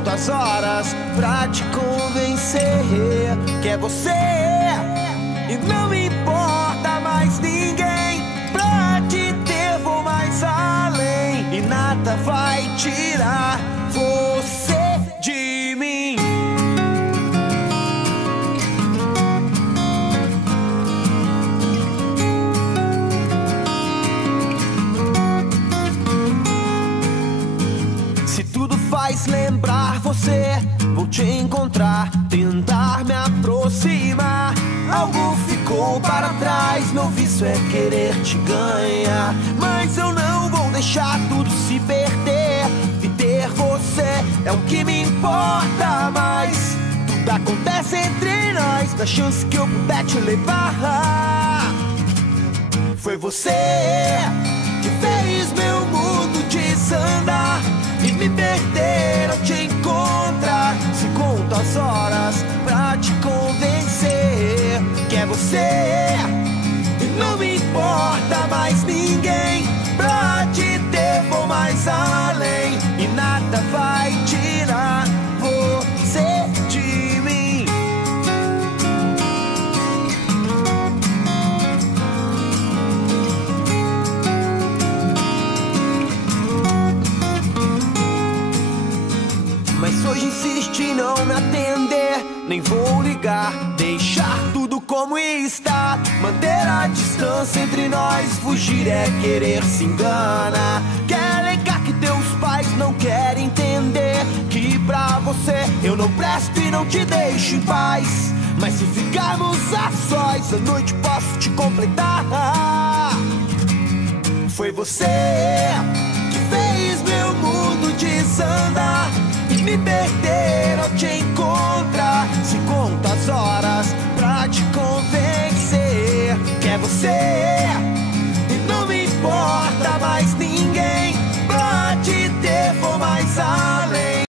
conto as horas pra te convencer que é você. E não importa mais ninguém, pra te ter vou mais além. E nada vai tirar você de mim. Se tudo faz lembrar você, vou te encontrar, tentar me aproximar. Algo ficou para trás, meu vício é querer te ganhar. Mas eu não vou deixar tudo se perder. E ter você é o que me importa mais. Tudo acontece entre nós, na chance que eu puder te levar. Foi você que fez meu mundo desandar e me perder ao te encontrar. Se conto as horas pra te convencer que é você. E não me importa mais ninguém, pra te ter vou mais além. E nada vai tirar você de mim. Mas hoje insiste em não me atender, nem vou ligar, deixar tudo como está. Manter a distância entre nós, fugir é querer se engana. Quer alegar que teus pais não querem entender que pra você eu não presto e não te deixo em paz. Mas se ficarmos a sós, à noite posso te completar. Foi você que fez meu mundo desandar e me perder ao te encontrar. Se conto as horas pra te convencer que é você.